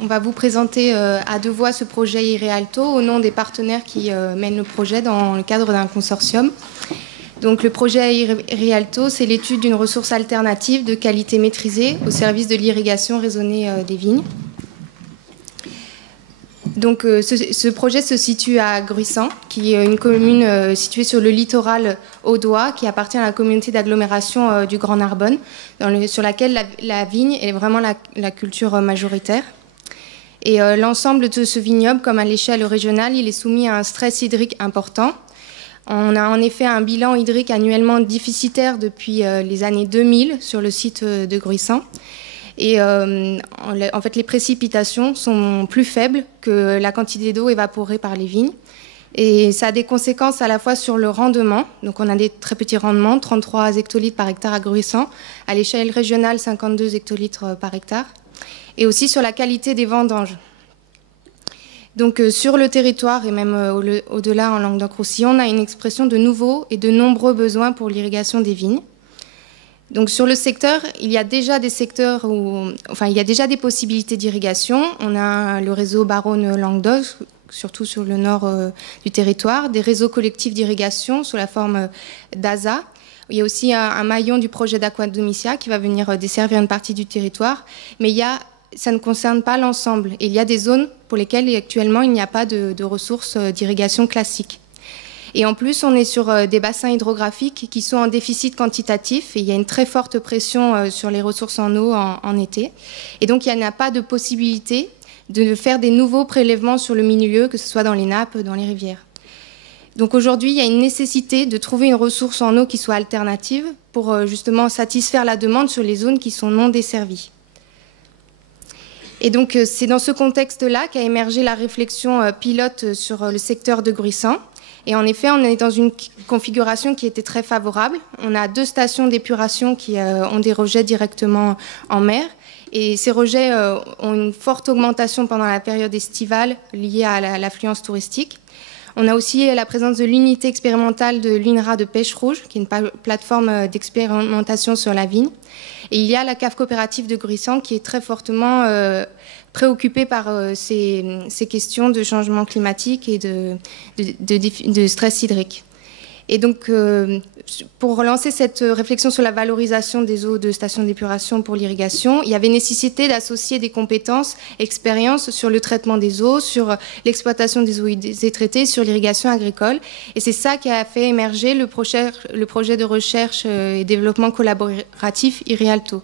On va vous présenter à deux voix ce projet IREALTO au nom des partenaires qui mènent le projet dans le cadre d'un consortium. Donc, le projet IREALTO, c'est l'étude d'une ressource alternative de qualité maîtrisée au service de l'irrigation raisonnée des vignes. Donc, ce projet se situe à Gruissant, qui est une commune située sur le littoral audois, qui appartient à la communauté d'agglomération du Grand Narbonne, sur laquelle la vigne est vraiment la culture majoritaire. Et l'ensemble de ce vignoble, comme à l'échelle régionale, il est soumis à un stress hydrique important. On a en effet un bilan hydrique annuellement déficitaire depuis les années 2000 sur le site de Gruissant. Et en fait, les précipitations sont plus faibles que la quantité d'eau évaporée par les vignes. Et ça a des conséquences à la fois sur le rendement. Donc, on a des très petits rendements, 33 hectolitres par hectare à Gruissant. À l'échelle régionale, 52 hectolitres par hectare. Et aussi sur la qualité des vendanges. Donc, sur le territoire et même au-delà en Languedoc-Roussillon, on a une expression de nouveaux et de nombreux besoins pour l'irrigation des vignes. Donc, sur le secteur, il y a déjà des secteurs il y a déjà des possibilités d'irrigation. On a le réseau Baronne-Languedoc, surtout sur le nord du territoire, des réseaux collectifs d'irrigation sous la forme d'ASA. Il y a aussi un maillon du projet d'Aqua-Domitia qui va venir desservir une partie du territoire. Mais ça ne concerne pas l'ensemble. Il y a des zones pour lesquelles actuellement il n'y a pas de ressources d'irrigation classiques. Et en plus, on est sur des bassins hydrographiques qui sont en déficit quantitatif et il y a une très forte pression sur les ressources en eau en été. Et donc, il n'y a pas de possibilité de faire des nouveaux prélèvements sur le milieu, que ce soit dans les nappes, dans les rivières. Donc aujourd'hui, il y a une nécessité de trouver une ressource en eau qui soit alternative pour justement satisfaire la demande sur les zones qui sont non desservies. Et donc, c'est dans ce contexte-là qu'a émergé la réflexion pilote sur le secteur de Gruissant. Et en effet, on est dans une configuration qui était très favorable. On a 2 stations d'épuration qui ont des rejets directement en mer. Et ces rejets ont une forte augmentation pendant la période estivale liée à l'affluence touristique. On a aussi la présence de l'unité expérimentale de l'INRA de Pêche Rouge, qui est une plateforme d'expérimentation sur la vigne. Et il y a la cave coopérative de Gruissant qui est très fortement préoccupée par ces questions de changement climatique et de stress hydrique. Et donc, pour relancer cette réflexion sur la valorisation des eaux de stations d'épuration pour l'irrigation, il y avait nécessité d'associer des compétences, expériences sur le traitement des eaux, sur l'exploitation des eaux usées traitées, sur l'irrigation agricole. Et c'est ça qui a fait émerger le projet de recherche et développement collaboratif IREALTO.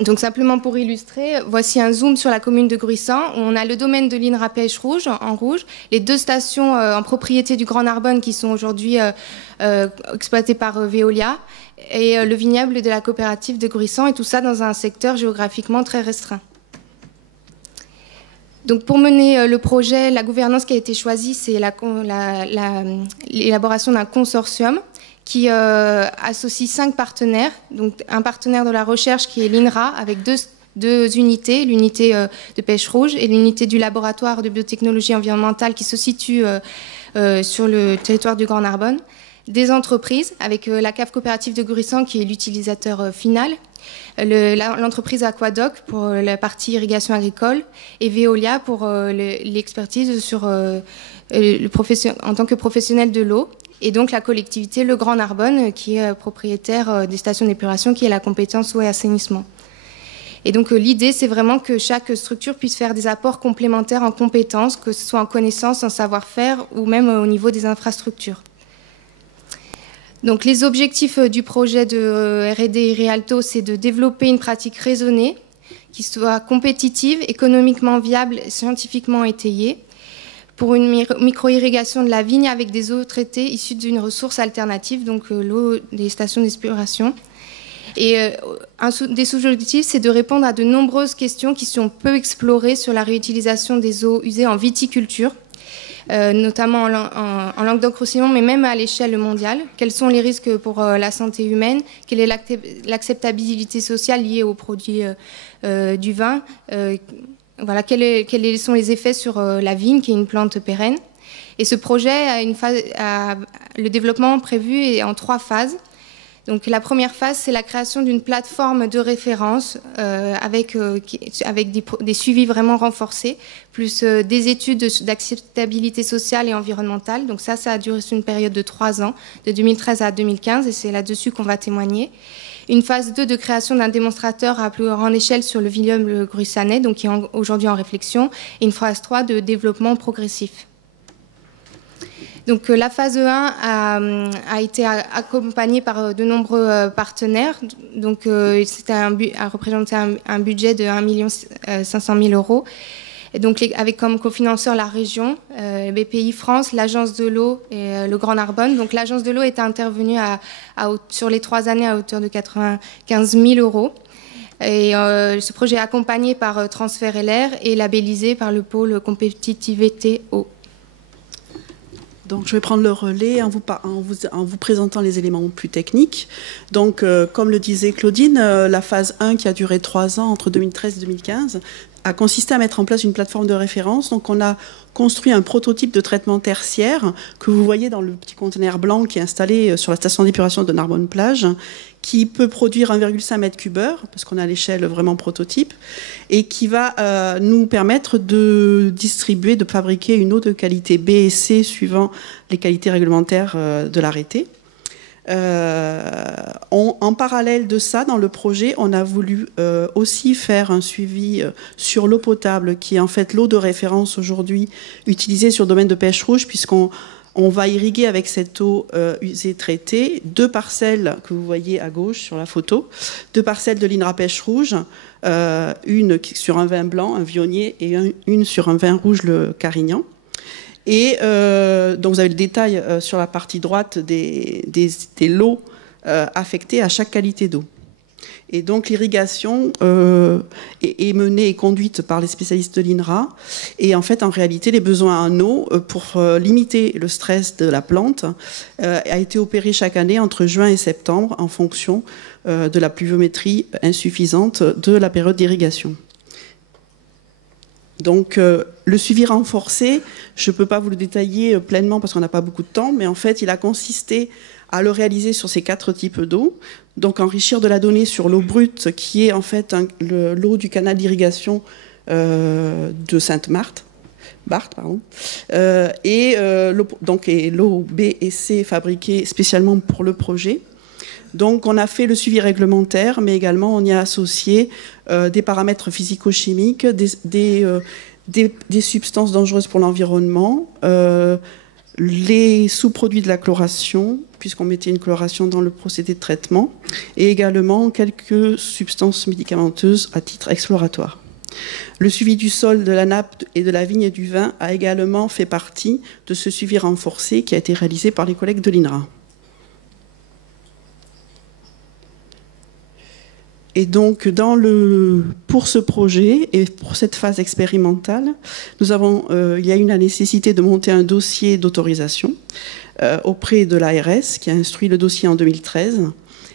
Donc simplement pour illustrer, voici un zoom sur la commune de Gruissant. On a le domaine de l'INRA Pêche Rouge en rouge, les 2 stations en propriété du Grand Narbonne qui sont aujourd'hui exploitées par Veolia et le vignoble de la coopérative de Gruissant, et tout ça dans un secteur géographiquement très restreint. Donc pour mener le projet, la gouvernance qui a été choisie, c'est l'élaboration d'un consortium qui associe 5 partenaires. Donc un partenaire de la recherche qui est l'INRA avec deux unités, l'unité de Pêche Rouge et l'unité du laboratoire de biotechnologie environnementale qui se situe sur le territoire du Grand Narbonne. Des entreprises avec la cave coopérative de Gruissant qui est l'utilisateur final, l'entreprise Aquadoc pour la partie irrigation agricole et Veolia pour l'expertise sur en tant que professionnel de l'eau. Et donc la collectivité Le Grand Narbonne, qui est propriétaire des stations d'épuration, qui est la compétence eau et assainissement. Et donc l'idée, c'est vraiment que chaque structure puisse faire des apports complémentaires en compétences, que ce soit en connaissances, en savoir-faire ou même au niveau des infrastructures. Donc les objectifs du projet de R&D IREALTO, c'est de développer une pratique raisonnée, qui soit compétitive, économiquement viable, scientifiquement étayée, pour une micro-irrigation de la vigne avec des eaux traitées issues d'une ressource alternative, donc l'eau des stations d'épuration. Et un des sous-objectifs, c'est de répondre à de nombreuses questions qui sont peu explorées sur la réutilisation des eaux usées en viticulture, notamment en Languedoc-Roussillon, mais même à l'échelle mondiale. Quels sont les risques pour la santé humaine? Quelle est l'acceptabilité sociale liée aux produits du vin? Voilà, quels sont les effets sur la vigne, qui est une plante pérenne. Et ce projet a le développement prévu est en 3 phases. Donc la première phase, c'est la création d'une plateforme de référence avec des suivis vraiment renforcés, plus des études d'acceptabilité sociale et environnementale. Donc ça a duré sur une période de 3 ans, de 2013 à 2015, et c'est là-dessus qu'on va témoigner. Une phase 2 de création d'un démonstrateur à plus grande échelle sur le vignoble gruissanais, donc qui est aujourd'hui en réflexion, et une phase 3 de développement progressif. Donc la phase 1 a été accompagnée par de nombreux partenaires. Donc a représenté un budget de 1 500 000 €. Et donc avec comme cofinanceurs la région, BPI France, l'Agence de l'eau et le Grand Narbonne. Donc l'Agence de l'eau est intervenue sur les 3 années à hauteur de 95 000 €. Et ce projet est accompagné par Transfert LR et labellisé par le pôle compétitivité eau. Donc, je vais prendre le relais en vous présentant les éléments plus techniques. Donc, comme le disait Claudine, la phase 1 qui a duré 3 ans entre 2013 et 2015 a consisté à mettre en place une plateforme de référence. Donc, on a construit un prototype de traitement tertiaire que vous voyez dans le petit conteneur blanc qui est installé sur la station d'épuration de Narbonne-Plage, qui peut produire 1,5 m3, parce qu'on a l'échelle vraiment prototype, et qui va nous permettre de distribuer, de fabriquer une eau de qualité B et C suivant les qualités réglementaires de l'arrêté. En parallèle de ça, dans le projet, on a voulu aussi faire un suivi sur l'eau potable, qui est en fait l'eau de référence aujourd'hui utilisée sur le domaine de pêche rouge, puisqu'on va irriguer avec cette eau usée traitée 2 parcelles que vous voyez à gauche sur la photo, 2 parcelles de l'INRA Pêche Rouge, une sur un vin blanc, un Vionnier, et une sur un vin rouge, le Carignan. Et donc vous avez le détail sur la partie droite des lots affectés à chaque qualité d'eau. Et donc l'irrigation est menée et conduite par les spécialistes de l'INRA. Et en fait, en réalité, les besoins en eau pour limiter le stress de la plante a été opéré chaque année entre juin et septembre en fonction de la pluviométrie insuffisante de la période d'irrigation. Donc le suivi renforcé, je ne peux pas vous le détailler pleinement parce qu'on n'a pas beaucoup de temps, mais en fait il a consisté à le réaliser sur ces 4 types d'eau, donc enrichir de la donnée sur l'eau brute qui est en fait l'eau du canal d'irrigation de Sainte-Marthe, et l'eau B et C fabriquée spécialement pour le projet. Donc on a fait le suivi réglementaire, mais également on y a associé des paramètres physico-chimiques, des substances dangereuses pour l'environnement, les sous-produits de la chloration, puisqu'on mettait une chloration dans le procédé de traitement, et également quelques substances médicamenteuses à titre exploratoire. Le suivi du sol, de la nappe et de la vigne et du vin a également fait partie de ce suivi renforcé qui a été réalisé par les collègues de l'INRA. Et donc, pour ce projet et pour cette phase expérimentale, il y a eu la nécessité de monter un dossier d'autorisation auprès de l'ARS, qui a instruit le dossier en 2013,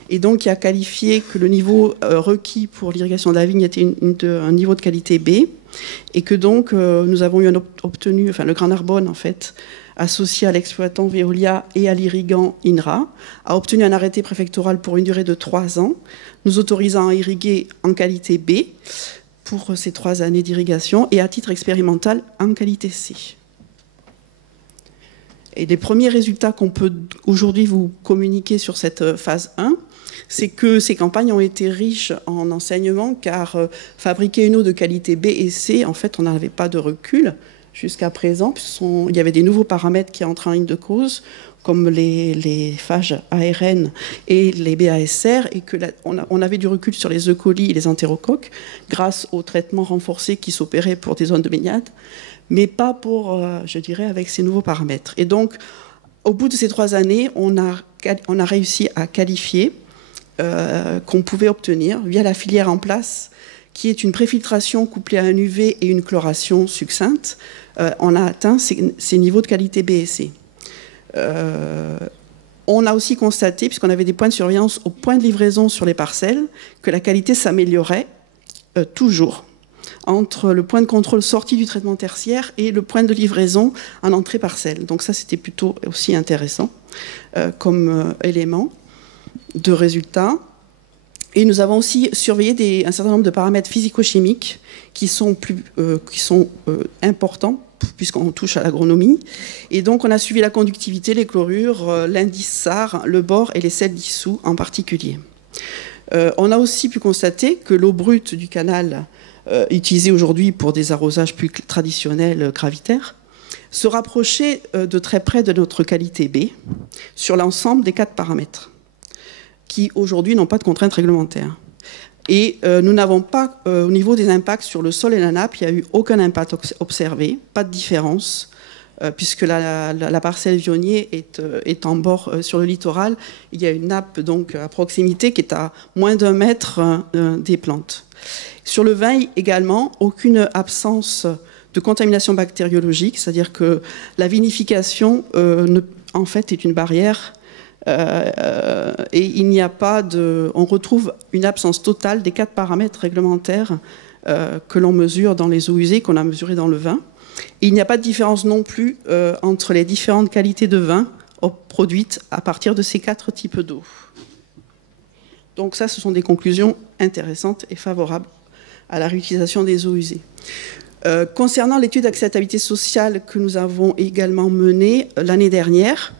et donc qui a qualifié que le niveau requis pour l'irrigation de la vigne était un niveau de qualité B, et que donc nous avons obtenu, le Grand Narbonne en fait, associé à l'exploitant Veolia et à l'irrigant INRA, a obtenu un arrêté préfectoral pour une durée de 3 ans, nous autorisant à irriguer en qualité B pour ces 3 années d'irrigation et à titre expérimental en qualité C. Et les premiers résultats qu'on peut aujourd'hui vous communiquer sur cette phase 1, c'est que ces campagnes ont été riches en enseignements, car fabriquer une eau de qualité B et C, en fait, on n'avait pas de recul jusqu'à présent, puisqu'il y avait des nouveaux paramètres qui entrent en ligne de cause, comme les phages ARN et les BASR, et on avait du recul sur les E. coli et les entérocoques, grâce au traitement renforcé qui s'opérait pour des zones de baignade, mais pas pour, je dirais, avec ces nouveaux paramètres. Et donc, au bout de ces 3 années, on a réussi à qualifier qu'on pouvait obtenir, via la filière en place, qui est une préfiltration couplée à un UV et une chloration succincte, on a atteint ces niveaux de qualité B et C. On a aussi constaté, puisqu'on avait des points de surveillance au point de livraison sur les parcelles, que la qualité s'améliorait toujours entre le point de contrôle sorti du traitement tertiaire et le point de livraison en entrée parcelle. Donc ça, c'était plutôt aussi intéressant comme élément. de résultats. Et nous avons aussi surveillé un certain nombre de paramètres physico-chimiques qui sont importants puisqu'on touche à l'agronomie. Et donc on a suivi la conductivité, les chlorures, l'indice SAR, le bore et les sels dissous en particulier. On a aussi pu constater que l'eau brute du canal, utilisée aujourd'hui pour des arrosages plus traditionnels gravitaires, se rapprochait de très près de notre qualité B sur l'ensemble des 4 paramètres, qui aujourd'hui n'ont pas de contraintes réglementaires. Et nous n'avons pas, au niveau des impacts sur le sol et la nappe, il n'y a eu aucun impact observé, pas de différence, puisque la parcelle Vionnier est en bord sur le littoral. Il y a une nappe donc à proximité qui est à moins d'1 mètre des plantes. Sur le vin également, aucune absence de contamination bactériologique, c'est-à-dire que la vinification en fait est une barrière. Et il n'y a pas on retrouve une absence totale des 4 paramètres réglementaires que l'on mesure dans les eaux usées, qu'on a mesurées dans le vin. Et il n'y a pas de différence non plus entre les différentes qualités de vin produites à partir de ces 4 types d'eau. Donc ça, ce sont des conclusions intéressantes et favorables à la réutilisation des eaux usées. Concernant l'étude d'acceptabilité sociale que nous avons également menée l'année dernière,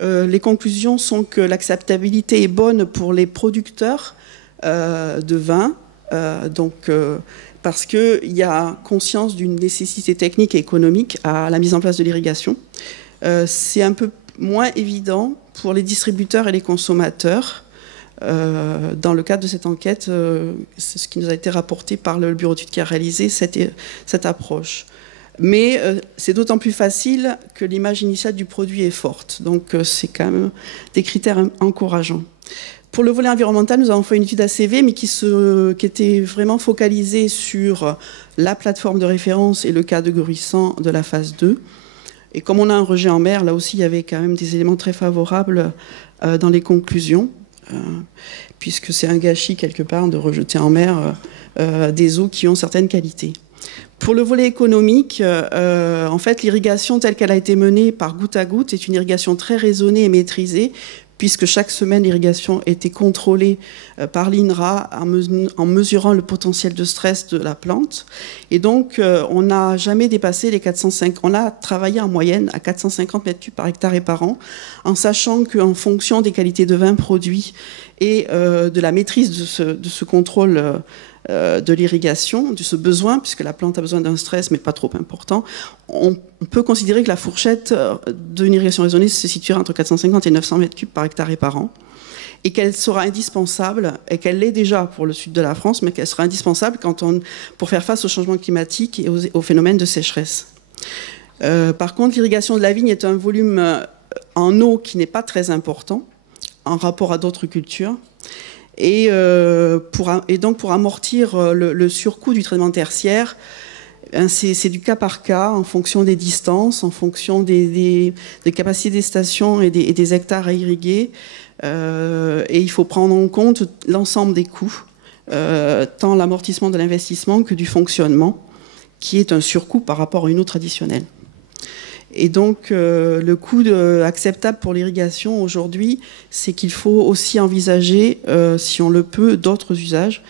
les conclusions sont que l'acceptabilité est bonne pour les producteurs de vin, parce qu'il y a conscience d'une nécessité technique et économique à la mise en place de l'irrigation. C'est un peu moins évident pour les distributeurs et les consommateurs. Dans le cadre de cette enquête, c'est ce qui nous a été rapporté par le bureau d'études qui a réalisé cette approche. Mais c'est d'autant plus facile que l'image initiale du produit est forte. Donc c'est quand même des critères encourageants. Pour le volet environnemental, nous avons fait une étude ACV, mais qui était vraiment focalisée sur la plateforme de référence et le cas de Gruissant de la phase 2. Et comme on a un rejet en mer, là aussi, il y avait quand même des éléments très favorables dans les conclusions, puisque c'est un gâchis, quelque part, de rejeter en mer des eaux qui ont certaines qualités. Pour le volet économique, en fait, l'irrigation telle qu'elle a été menée par goutte à goutte est une irrigation très raisonnée et maîtrisée, puisque chaque semaine, l'irrigation était contrôlée par l'INRA en mesurant le potentiel de stress de la plante. Et donc, on n'a jamais dépassé les 405. On a travaillé en moyenne à 450 mètres cubes par hectare et par an, en sachant qu'en fonction des qualités de vin produits et de la maîtrise de ce contrôle de l'irrigation, de ce besoin, puisque la plante a besoin d'un stress, mais pas trop important, on peut considérer que la fourchette d'une irrigation raisonnée se situera entre 450 et 900 mètres cubes par hectare et par an, et qu'elle sera indispensable, et qu'elle l'est déjà pour le sud de la France, mais qu'elle sera indispensable pour faire face au changement climatique et aux phénomènes de sécheresse. Par contre, l'irrigation de la vigne est un volume en eau qui n'est pas très important en rapport à d'autres cultures. Et donc pour amortir le surcoût du traitement tertiaire, c'est du cas par cas, en fonction des distances, en fonction des capacités des stations et des hectares à irriguer. Et il faut prendre en compte l'ensemble des coûts, tant l'amortissement de l'investissement que du fonctionnement, qui est un surcoût par rapport à une eau traditionnelle. Et donc, le coût acceptable pour l'irrigation aujourd'hui, c'est qu'il faut aussi envisager, si on le peut, d'autres usages,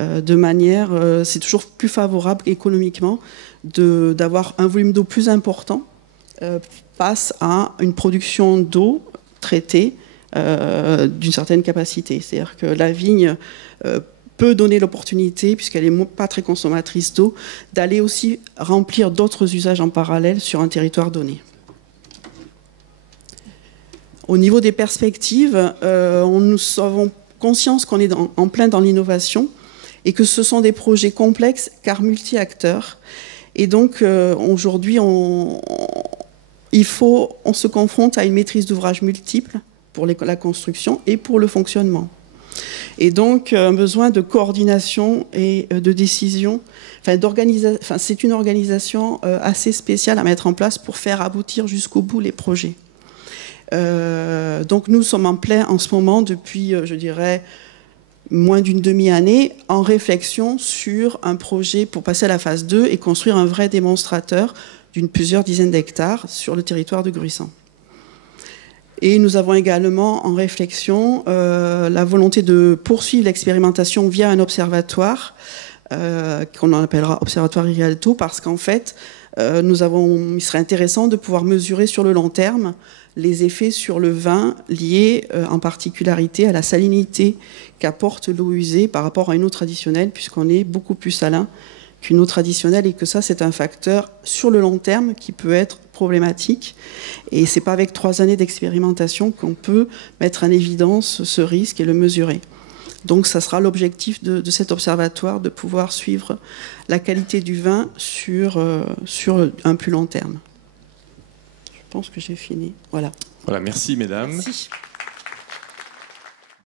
de manière, c'est toujours plus favorable économiquement d'avoir un volume d'eau plus important face à une production d'eau traitée d'une certaine capacité. C'est-à-dire que la vigne peut donner l'opportunité, puisqu'elle n'est pas très consommatrice d'eau, d'aller aussi remplir d'autres usages en parallèle sur un territoire donné. Au niveau des perspectives, nous avons conscience qu'on est en plein dans l'innovation et que ce sont des projets complexes car multi-acteurs. Et donc aujourd'hui, on se confronte à une maîtrise d'ouvrage multiple pour la construction et pour le fonctionnement. Et donc, un besoin de coordination et de décision. C'est une organisation assez spéciale à mettre en place pour faire aboutir jusqu'au bout les projets. Donc, nous sommes en plein en ce moment, depuis, je dirais, moins d'une demi-année, en réflexion sur un projet pour passer à la phase 2 et construire un vrai démonstrateur d'une plusieurs dizaines d'hectares sur le territoire de Gruissant. Et nous avons également en réflexion la volonté de poursuivre l'expérimentation via un observatoire, qu'on en appellera Observatoire Rialto, parce qu'en fait, il serait intéressant de pouvoir mesurer sur le long terme les effets sur le vin liés en particularité à la salinité qu'apporte l'eau usée par rapport à une eau traditionnelle, puisqu'on est beaucoup plus salin qu'une eau traditionnelle, et que ça, c'est un facteur sur le long terme qui peut être problématique. Et c'est pas avec 3 années d'expérimentation qu'on peut mettre en évidence ce risque et le mesurer. Donc ça sera l'objectif de cet observatoire, de pouvoir suivre la qualité du vin sur un plus long terme. Je pense que j'ai fini. Voilà. Voilà, merci mesdames. Merci.